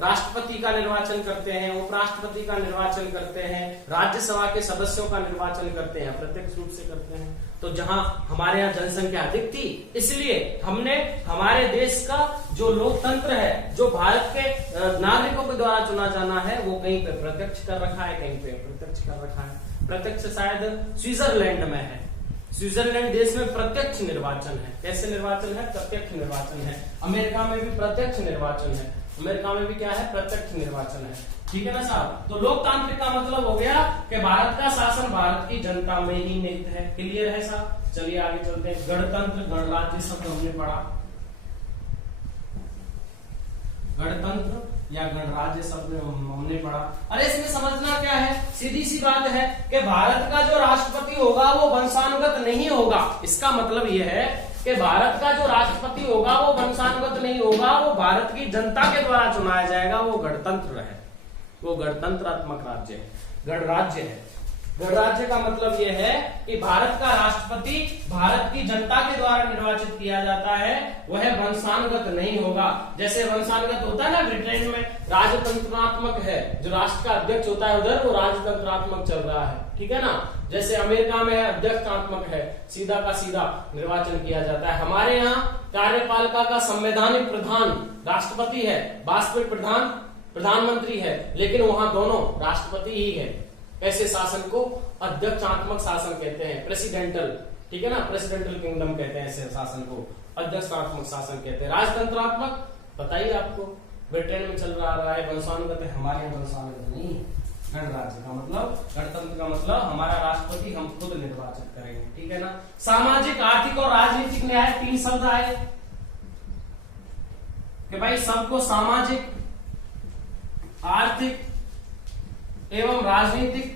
राष्ट्रपति का निर्वाचन करते हैं, उपराष्ट्रपति का निर्वाचन करते हैं, राज्यसभा के सदस्यों का निर्वाचन करते हैं, अप्रत्यक्ष रूप से करते हैं। तो जहां हमारे यहाँ जनसंख्या अधिक थी इसलिए हमने हमारे देश का जो लोकतंत्र है, जो भारत के नागरिकों के द्वारा चुना जाना है, वो कहीं पे प्रत्यक्ष कर रखा है, कहीं पे अप्रत्यक्ष कर रखा है। प्रत्यक्ष शायद स्विट्जरलैंड में है। स्विट्जरलैंड देश में प्रत्यक्ष निर्वाचन है। कैसे निर्वाचन है? प्रत्यक्ष निर्वाचन है। अमेरिका में भी प्रत्यक्ष निर्वाचन है। अमेरिका में भी क्या है? प्रत्यक्ष निर्वाचन है। ठीक है ना साहब? तो लोकतांत्रिक का मतलब हो गया कि भारत का शासन भारत की जनता में ही निहित है। क्लियर है साहब? चलिए आगे चलते हैं। गणतंत्र, गणराज्य शब्द हमने पढ़ा। गणतंत्र या गणराज्य शब्द हमने पढ़ा। अरे इसमें समझना क्या है? सीधी सी बात है कि भारत का जो राष्ट्रपति होगा वो वंशानुगत नहीं होगा। इसका मतलब यह है कि भारत का जो राष्ट्रपति होगा वो वंशानुगत नहीं होगा, वो भारत की जनता के द्वारा चुनाया जाएगा। वो गणतंत्र है, वो गणतंत्रात्मक राज्य है, गणराज्य है। गणराज्य का मतलब यह है कि भारत का राष्ट्रपति भारत की जनता के द्वारा निर्वाचित किया जाता है, वह वंशानुगत नहीं होगा। जैसे वंशानुगत होता है ना, ब्रिटेन में राजतंत्रात्मक है, जो राष्ट्र का अध्यक्ष होता है उधर वो राजतंत्रात्मक चल रहा है। ठीक है ना? जैसे अमेरिका में अध्यक्षात्मक है, सीधा का सीधा निर्वाचन किया जाता है। हमारे यहाँ कार्यपालिका का संवैधानिक प्रधान राष्ट्रपति है, वास्तविक प्रधान प्रधानमंत्री है, लेकिन वहां दोनों राष्ट्रपति ही है। ऐसे शासन को अध्यक्षात्मक शासन कहते हैं, प्रेसिडेंटल, ठीक है ना, प्रेसिडेंटल किंगडम कहते हैं ऐसे शासन को, अध्यक्षात्मक शासन कहते हैं। राजतंत्रात्मक बताइए आपको, ब्रिटेन में चल रहा है वंशानुगत, हमारे यहाँ वंशानुगत नहीं, गणराज्य का मतलब, गणतंत्र का मतलब हमारा राष्ट्रपति हम खुद निर्वाचित करेंगे, ठीक है ना। सामाजिक, आर्थिक और राजनीतिक न्याय, 3 शब्द आए कि भाई सबको सामाजिक, आर्थिक एवं राजनीतिक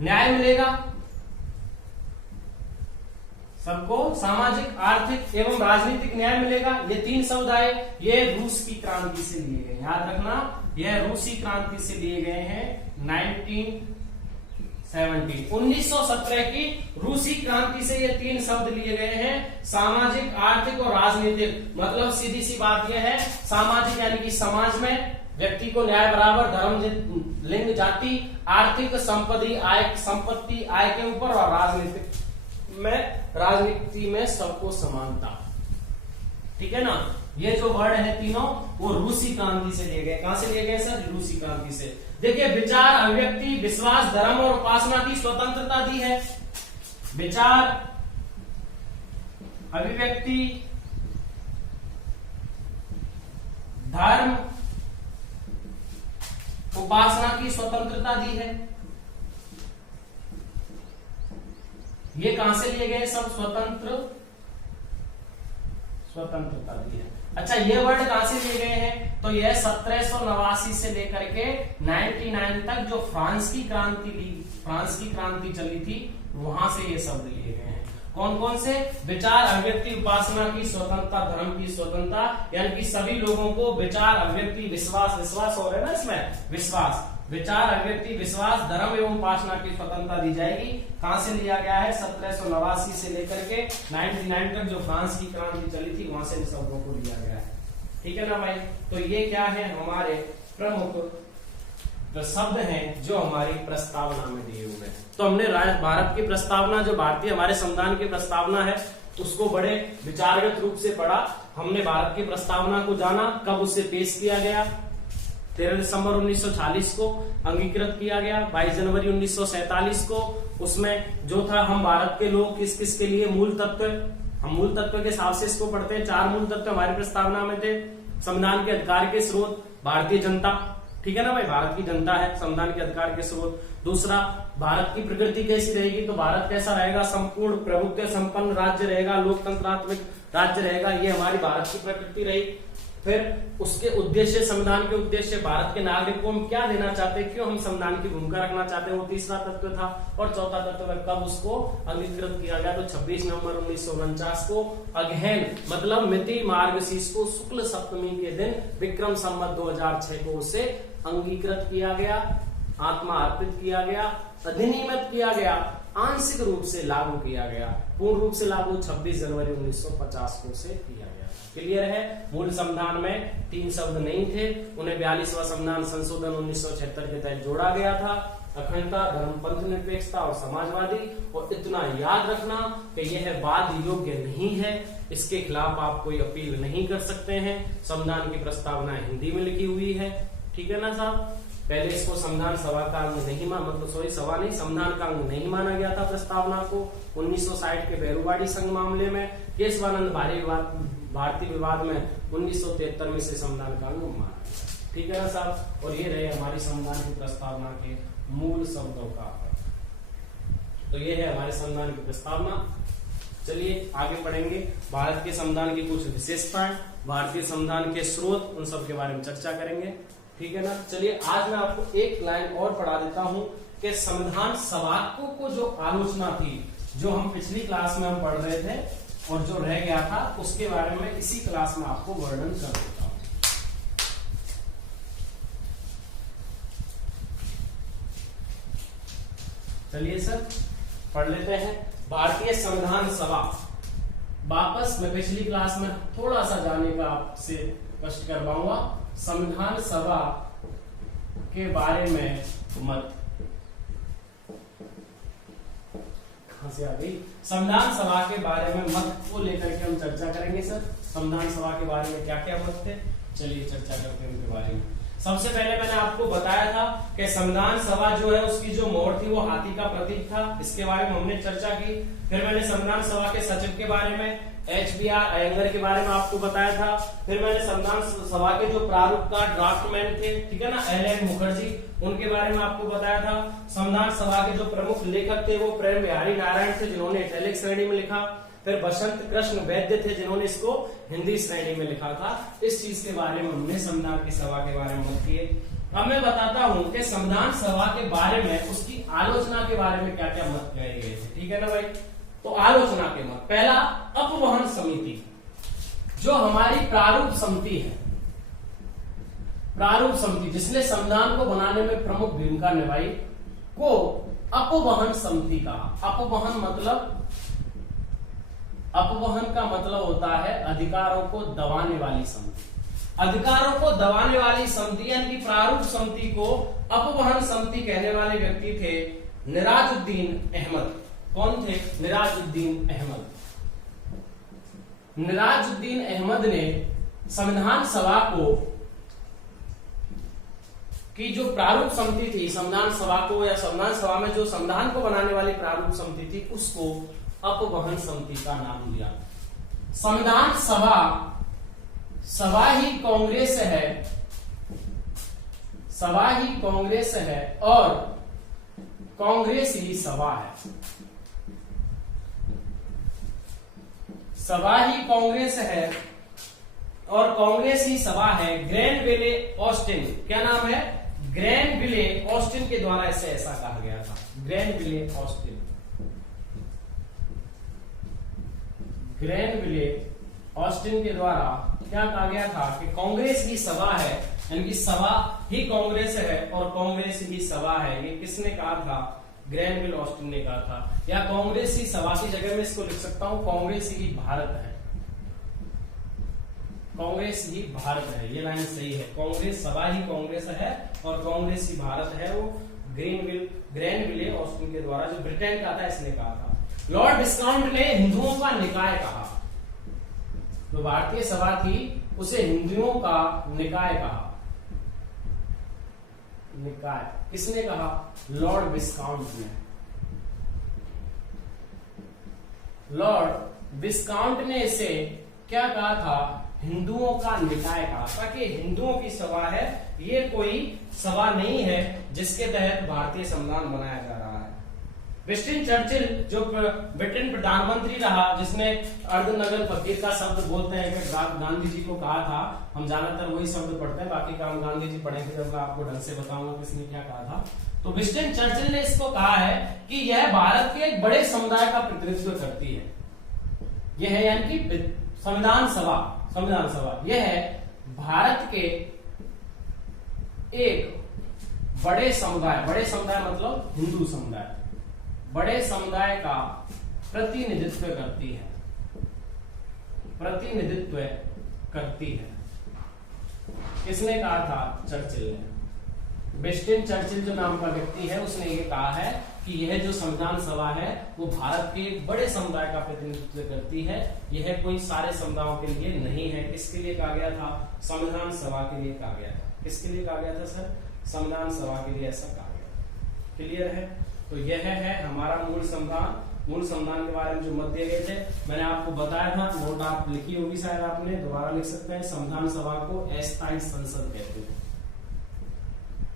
न्याय मिलेगा, सबको सामाजिक, आर्थिक एवं राजनीतिक न्याय मिलेगा, ये 3 शब्द आए। ये रूस की क्रांति से लिए गए, याद रखना, यह रूसी क्रांति से लिए गए हैं 1917 की रूसी क्रांति से ये 3 शब्द लिए गए हैं, सामाजिक, आर्थिक और राजनीतिक। मतलब सीधी सी बात यह है, सामाजिक यानी कि समाज में व्यक्ति को न्याय बराबर, धर्म, लिंग, जाति, आर्थिक, संपत्ति आय के ऊपर, और राजनीतिक में, राजनीति में सबको समानता, ठीक है ना। ये जो वर्ड है तीनों वो रूसी क्रांति से लिए गए। कहां से लिए गए सर? रूसी क्रांति से। देखिए, विचार, अभिव्यक्ति, विश्वास, धर्म और उपासना की स्वतंत्रता दी है। विचार, अभिव्यक्ति, धर्म, उपासना की स्वतंत्रता दी है। ये कहां से लिए गए? सब स्वतंत्रता दी है। अच्छा, ये वर्ड कहां से लिए गए हैं? तो यह 1789 से लेकर के 99 तक जो फ्रांस की क्रांति चली थी, वहां से ये शब्द लिए गए हैं। कौन कौन से? विचार, अभिव्यक्ति, उपासना की स्वतंत्रता, धर्म की स्वतंत्रता, यानी कि सभी लोगों को विचार, अभिव्यक्ति, विश्वास हो रहा है ना इसमें, विश्वास, विचार, अभिव्यक्ति, विश्वास, धर्म एवं उपासना की स्वतंत्रता दी जाएगी। कहां से लिया गया है? 1789 से लेकर के 99 तक जो फ्रांस की क्रांति चली थी, वहां से इन शब्दों को लिया गया है, ठीक है ना भाई। तो ये क्या है? हमारे प्रमुख जो शब्द हैं जो हमारी प्रस्तावना में दिए हुए हैं। तो हमने भारत की प्रस्तावना, जो भारतीय हमारे संविधान की प्रस्तावना है, उसको बड़े विचारगत रूप से पढ़ा। हमने भारत की प्रस्तावना को जाना, कब उसे पेश किया गया, 13 दिसंबर 1940 को अंगीकृत किया गया, 22 जनवरी 1947 को। उसमें जो था, हम भारत के लोग किस किस के लिए मूल तत्व, हम मूल तत्व के हिसाब से इसको पढ़ते हैं। 4 मूल तत्व हमारी प्रस्तावना में थे। संविधान के अधिकार के स्रोत, भारतीय जनता, ठीक है ना भाई, भारत की जनता है संविधान के अधिकार के स्रोत। दूसरा, भारत की प्रकृति कैसी रहेगी, तो भारत कैसा रहेगा? संपूर्ण प्रभुत्व संपन्न राज्य रहेगा, लोकतंत्रात्मक राज्य रहेगा, ये हमारी भारत की प्रकृति रही। फिर उसके उद्देश्य, संविधान के उद्देश्य, भारत के नागरिकों को हम क्या देना चाहते हैं, क्यों हम संविधान की भूमिका रखना चाहते हैं, वो तीसरा तत्व था। और चौथा तत्व कब उसको अंगीकृत किया गया, तो 26 नवंबर 1949 को अगहन मतलब मिति मार्गशीर्ष को शुक्ल सप्तमी के दिन विक्रम संवत 2006 को उसे अंगीकृत किया गया, आत्मा अर्पित किया गया, अधिनियमित किया गया, आंशिक रूप से लागू किया गया, पूर्ण रूप से लागू 26 जनवरी 1950 को से किया गया। क्लियर है? मूल संविधान में 3 शब्द नहीं थे, उन्हें 42वां संविधान संशोधन 1976 के तहत जोड़ा गया था, अखंडता, धर्मपंथ निरपेक्षता और समाजवादी। और इतना याद रखना कि यह वाद योग्य नहीं है, इसके खिलाफ आप कोई अपील नहीं कर सकते हैं। संविधान की प्रस्तावना हिंदी में लिखी हुई है, ठीक है ना साहब। पहले इसको संविधान सभा का अंग नहीं संविधान का अंग नहीं माना गया था प्रस्तावना को। 1960 के बेरुवाड़ी संघ मामले में, केशवानंद भारतीय विवाद में 1973 में से संविधान का अंग माना गया, ठीक है ना साहब। और ये रहे हमारी संविधान की प्रस्तावना के मूल शब्दों का। तो ये है हमारे संविधान की प्रस्तावना। चलिए आगे पढ़ेंगे भारत के संविधान की कुछ विशेषताएं, भारतीय संविधान के स्रोत, उन सब के बारे में चर्चा करेंगे, ठीक है ना। चलिए आज मैं आपको एक लाइन और पढ़ा देता हूं कि संविधान सभा को जो आलोचना थी, जो हम पिछली क्लास में हम पढ़ रहे थे और जो रह गया था, उसके बारे में इसी क्लास में आपको वर्णन कर देता हूं। चलिए सर पढ़ लेते हैं। भारतीय संविधान सभा, वापस मैं पिछली क्लास में थोड़ा सा जाने का आपसे स्पष्ट करवाऊंगा। संविधान सभा के बारे में मत कहां से आ गई? संविधान सभा के बारे में मत को लेकर के हम चर्चा करेंगे सर। संविधान सभा के बारे में क्या क्या मत थे, चलिए चर्चा करते हैं उनके बारे में। सबसे पहले मैंने आपको बताया था कि संविधान सभा जो है उसकी जो मोहर थी वो हाथी का प्रतीक था, इसके बारे में हमने चर्चा की। फिर मैंने संविधान सभा के सचिव के बारे में HBR अयंगर के बारे में आपको बताया था। फिर मैंने संविधान सभा के जो प्रारूप का ड्राफ्टमैन थे, ठीक है ना, LN मुखर्जी, उनके बारे में आपको बताया था। संविधान सभा के जो प्रमुख लेखक थे वो प्रेम बिहारी नारायण थे, जिन्होंने इटैलिक श्रेणी में लिखा। फिर बसंत कृष्ण वैद्य थे, जिन्होंने इसको हिंदी श्रेणी में लिखा था। इस चीज के बारे में हमने संविधान की सभा के बारे में बात की। अब मैं बताता हूं कि संविधान सभा के बारे में उसकी आलोचना के बारे में क्या क्या मत कहे गए थे, ठीक है ना भाई। तो आलोचना के मत, पहला अपवहन समिति, जो हमारी प्रारूप समिति है, प्रारूप समिति जिसने संविधान को बनाने में प्रमुख भूमिका निभाई, को अपवहन समिति कहा। अपवहन का मतलब होता है अधिकारों को दबाने वाली समिति। अधिकारों को दबाने वाली समिति यानी कि प्रारूप समिति को अपवहन समिति कहने वाले व्यक्ति थे निराजुद्दीन अहमद। कौन थे? निराजुद्दीन अहमद। निराजुद्दीन अहमद ने संविधान सभा को की जो प्रारूप समिति थी, संविधान सभा को या संविधान सभा में जो संविधान को बनाने वाली प्रारूप समिति थी, उसको अपवहन समिति का नाम दिया। संविधान सभा ही कांग्रेस है, सभा ही कांग्रेस है और कांग्रेस ही सभा है। सभा ही कांग्रेस है और कांग्रेस ही सभा है। ग्रैनविले ऑस्टिन, क्या नाम है? ग्रैनविले ऑस्टिन के द्वारा इसे ऐसा कहा गया था। ग्रैनविले ऑस्टिन, ग्रैनविले ऑस्टिन के द्वारा क्या कहा गया था कि कांग्रेस ही सभा है, यानी कि सभा ही कांग्रेस है और कांग्रेस ही सभा है। ये किसने कहा था? ग्रैनविले ऑस्टिन ने कहा था। या कांग्रेस ही सभा की जगह में इसको लिख सकता हूं कांग्रेस ही भारत है, कांग्रेस ही भारत है, ये लाइन सही है। कांग्रेस सभा ही कांग्रेस है और कांग्रेस ही भारत है, वो ग्रैनविले ऑस्टिन के द्वारा, जो ब्रिटेन का था, इसने कहा था। लॉर्ड विस्काउंट ने हिंदुओं का निकाय कहा। जो भारतीय सभा थी उसे हिंदुओं का निकाय कहा। निकाय किसने कहा? लॉर्ड विस्काउंट ने। लॉर्ड विस्काउंट ने इसे क्या कहा था? हिंदुओं का निकाय कहा था कि हिंदुओं की सभा है, ये कोई सभा नहीं है जिसके तहत भारतीय संविधान बनाया जा रहा है। विंस्टन चर्चिल, जो ब्रिटेन प्रधानमंत्री रहा, जिसने अर्धनग्न फकीर का शब्द बोलते हैं कि गांधी जी को कहा था, हम ज्यादातर वही शब्द पढ़ते हैं, बाकी का हम गांधी जी पढ़ेंगे जब मैं आपको ढंग से बताऊंगा किसने क्या कहा था। तो विंस्टन चर्चिल ने इसको कहा है कि यह भारत के एक बड़े समुदाय का प्रतिनिधित्व करती है। यह है यानी कि संविधान सभा यह है भारत के एक बड़े समुदाय मतलब हिंदू समुदाय, बड़े समुदाय का प्रतिनिधित्व करती है। किसने कहा था? चर्चिल ने। विंस्टन चर्चिल जो नाम का व्यक्ति है, उसने ये कहा है कि यह जो संविधान सभा है वो भारत के बड़े समुदाय का प्रतिनिधित्व करती है, यह कोई सारे समुदायों के लिए नहीं है। किसके लिए कहा गया था? संविधान सभा के लिए कहा गया था। किसके लिए कहा गया था सर? संविधान सभा के लिए ऐसा कहा गया। क्लियर है? तो यह है हमारा मूल संविधान। मूल संविधान के बारे में जो मत दिए गए थे मैंने आपको बताया था, नोट आप लिखी होगी शायद, आपने दोबारा लिख सकते हैं। संविधान सभा को अस्थायी संसद कहते थे।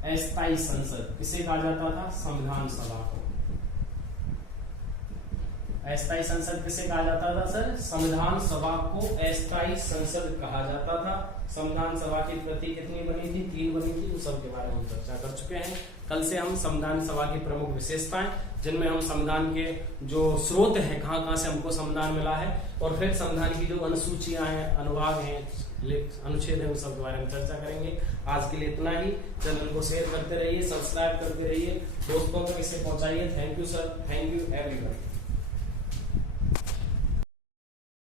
अस्थायी संसद किसे कहा जाता था? संविधान सभा को। अस्थायी संसद किसे कहा जाता था सर? संविधान सभा को अस्थायी संसद कहा जाता था। संविधान सभा की प्रति कितनी बनी थी? 3 बनी थी। उस सब के बारे में हम चर्चा कर चुके हैं। कल से हम संविधान सभा की प्रमुख विशेषताएं, जिनमें हम संविधान के जो स्रोत हैं, कहां से हमको संविधान मिला है, और फिर संविधान की जो अनुसूचियां हैं, अनुभाग हैं, अनुच्छेद है, उन सब के बारे में चर्चा करेंगे। आज के लिए इतना ही। चैनल को शेयर करते रहिए, सब्सक्राइब करते रहिए, दोस्तों तक इसे पहुंचाइए। Thank you sir, thank you everyone.